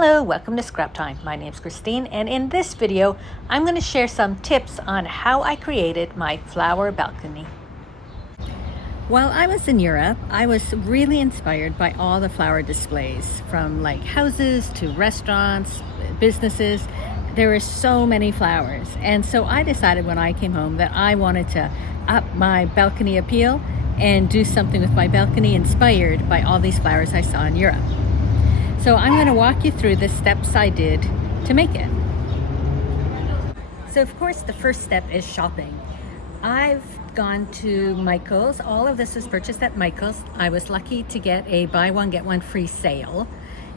Hello, welcome to Scrap Time. My name's Christine, and in this video, I'm going to share some tips on how I created my flower balcony. While I was in Europe, I was really inspired by all the flower displays, from like houses to restaurants, businesses. There were so many flowers, and so I decided when I came home that I wanted to up my balcony appeal and do something with my balcony inspired by all these flowers I saw in Europe. So I'm going to walk you through the steps I did to make it. So of course the first step is shopping. I've gone to Michael's. All of this was purchased at Michael's. I was lucky to get a buy one get one free sale,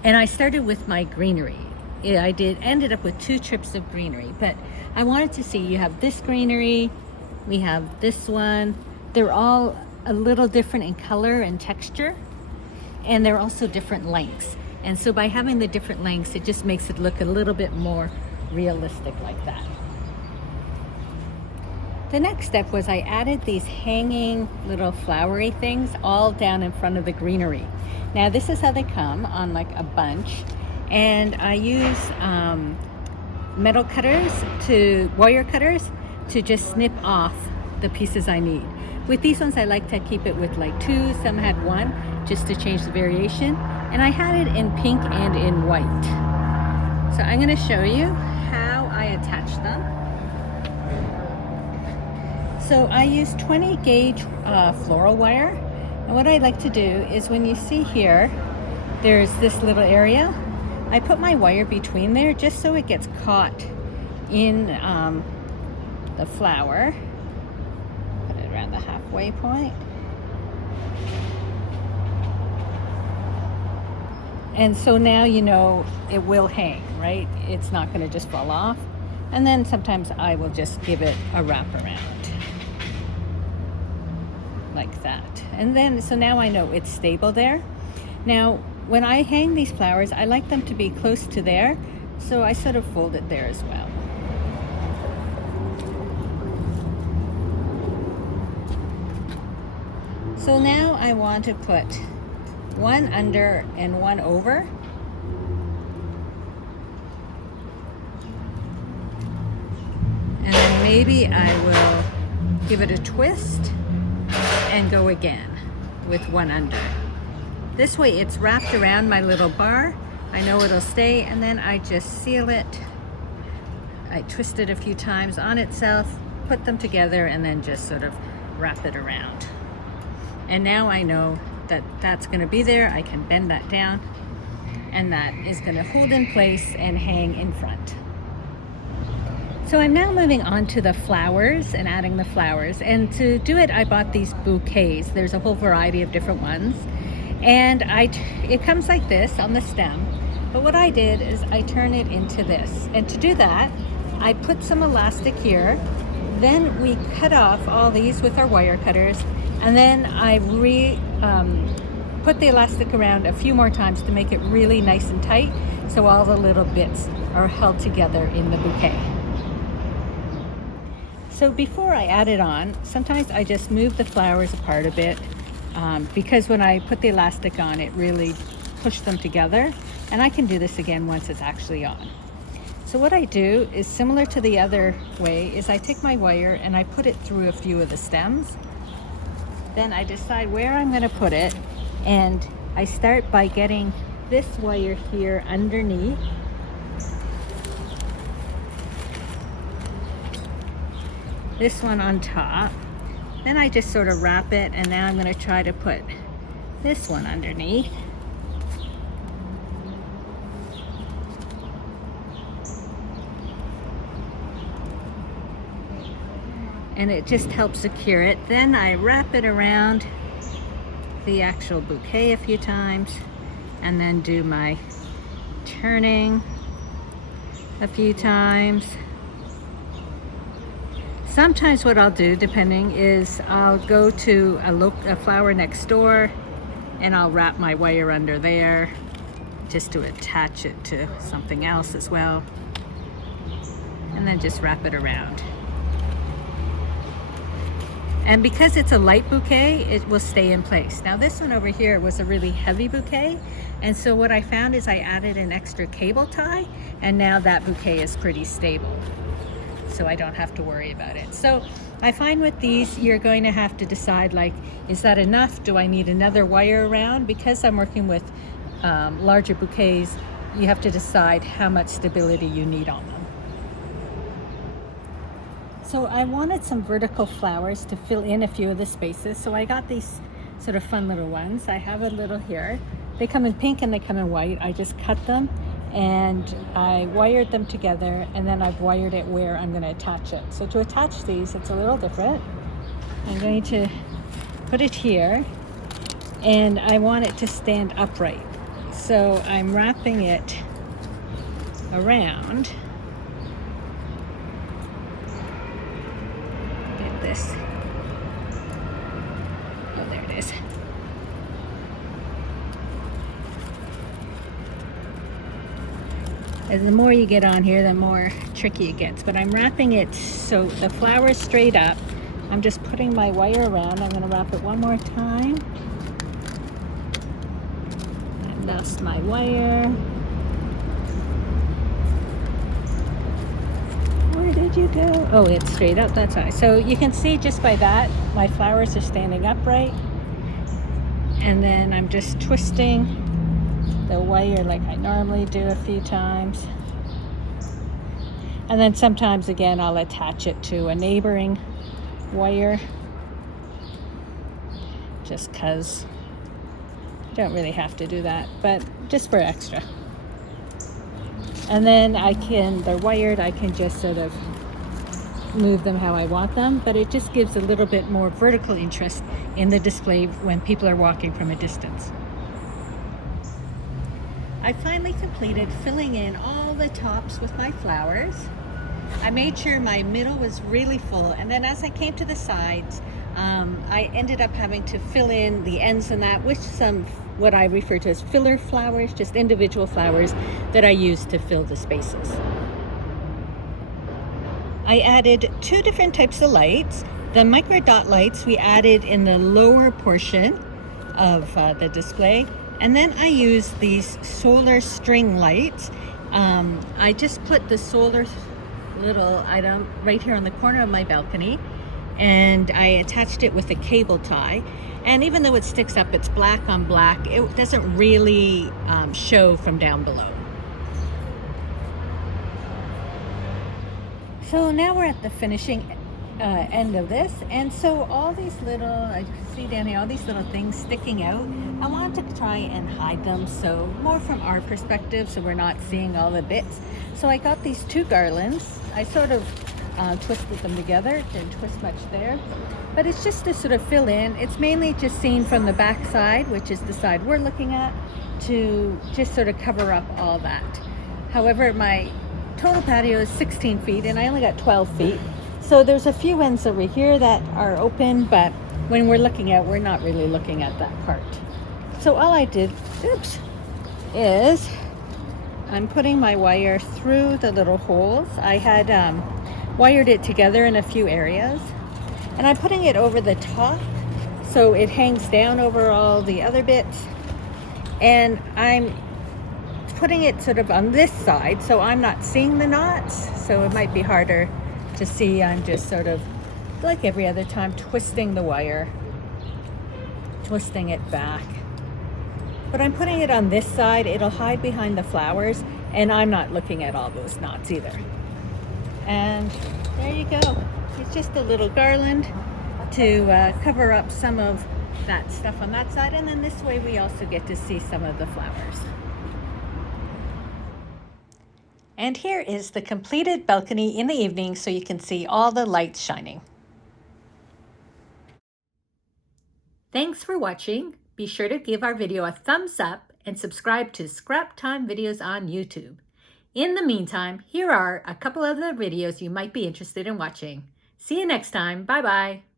and I started with my greenery. I ended up with 2 trips of greenery, but I wanted to see, you have this greenery, we have this one. They're all a little different in color and texture, and they're also different lengths. And so by having the different lengths, it just makes it look a little bit more realistic like that. The next step was I added these hanging little flowery things all down in front of the greenery. Now this is how they come on like a bunch, and I use metal cutters, wire cutters, to just snip off the pieces I need. With these ones I like to keep it with like 2, some had 1, just to change the variation. And I had it in pink and in white. So I'm going to show you how I attach them. So I use 20 gauge floral wire. And what I like to do is, when you see here, there's this little area. I put my wire between there just so it gets caught in the flower. Put it around the halfway point. And so now you know it will hang, right? It's not going to just fall off. And then sometimes I will just give it a wrap around like that. And then, so now I know it's stable there. Now, when I hang these flowers, I like them to be close to there. So I sort of fold it there as well. So now I want to put 1 under and 1 over. And then maybe I will give it a twist and go again with 1 under. This way it's wrapped around my little bar. I know it'll stay, and then I just seal it. I twist it a few times on itself, put them together, and then just sort of wrap it around. And now I know that that's going to be there. I can bend that down, and that is going to hold in place and hang in front. So I'm now moving on to the flowers and adding the flowers. And to do it, I bought these bouquets. There's a whole variety of different ones. And it comes like this on the stem. But what I did is I turn it into this. And to do that, I put some elastic here. Then we cut off all these with our wire cutters. And then I put the elastic around a few more times to make it really nice and tight, so all the little bits are held together in the bouquet. So before I add it on, sometimes I just move the flowers apart a bit, because when I put the elastic on, it really pushed them together. And I can do this again once it's actually on. So what I do is similar to the other way, is I take my wire and I put it through a few of the stems. Then I decide where I'm going to put it, and I start by getting this wire here underneath. This one on top. Then I just sort of wrap it, and now I'm going to try to put this one underneath. And it just helps secure it. Then I wrap it around the actual bouquet a few times, and then do my turning a few times. Sometimes what I'll do, depending, is I'll go to a flower next door, and I'll wrap my wire under there just to attach it to something else as well, and then just wrap it around. And because it's a light bouquet, it will stay in place. Now this one over here was a really heavy bouquet. And so what I found is I added an extra cable tie, and now that bouquet is pretty stable. So I don't have to worry about it. So I find with these, you're going to have to decide, like, is that enough? Do I need another wire around? Because I'm working with larger bouquets, you have to decide how much stability you need on them. So I wanted some vertical flowers to fill in a few of the spaces. So I got these sort of fun little ones. I have a little here. They come in pink and they come in white. I just cut them and I wired them together, and then I've wired it where I'm going to attach it. So to attach these, it's a little different. I'm going to put it here, and I want it to stand upright. So I'm wrapping it around. Get this. Oh, there it is. As the more you get on here, the more tricky it gets. But I'm wrapping it so the flower is straight up. I'm just putting my wire around. I'm going to wrap it one more time. I lost my wire. Where did you go? Oh, it's straight up. That's high. So you can see just by that, my flowers are standing upright. And then I'm just twisting the wire like I normally do a few times. And then sometimes again I'll attach it to a neighboring wire, just because you don't really have to do that, but just for extra. And then they're wired, I can just sort of move them how I want them, but it just gives a little bit more vertical interest in the display when people are walking from a distance. I finally completed filling in all the tops with my flowers. I made sure my middle was really full, and then as I came to the sides, I ended up having to fill in the ends and that with some what I refer to as filler flowers, just individual flowers that I use to fill the spaces. I added 2 different types of lights. The micro dot lights we added in the lower portion of the display. And then I use these solar string lights. I just put the solar little item right here on the corner of my balcony, and I attached it with a cable tie. And even though it sticks up, it's black on black. It doesn't really show from down below. So now we're at the finishing end of this, and so all these little, I can see down here, all these little things sticking out, I wanted to try and hide them, so more from our perspective, so we're not seeing all the bits. So I got these 2 garlands. I sort of twisted them together, didn't twist much there, but it's just to sort of fill in. It's mainly just seen from the back side, which is the side we're looking at, to just sort of cover up all that. However, my total patio is 16 feet and I only got 12 feet. So there's a few ends over here that are open, but when we're looking at, we're not really looking at that part. So all I did, is I'm putting my wire through the little holes. I had wired it together in a few areas, and I'm putting it over the top so it hangs down over all the other bits. And I'm putting it sort of on this side so I'm not seeing the knots, so it might be harder to see. I'm just sort of, like every other time, twisting the wire, twisting it back. But I'm putting it on this side. It'll hide behind the flowers, and I'm not looking at all those knots either. And there you go. It's just a little garland to cover up some of that stuff on that side, and then this way we also get to see some of the flowers. And here is the completed balcony in the evening, so you can see all the lights shining. Thanks for watching. Be sure to give our video a thumbs up and subscribe to Scrap Time Videos on YouTube. In the meantime, here are a couple other videos you might be interested in watching. See you next time. Bye-bye.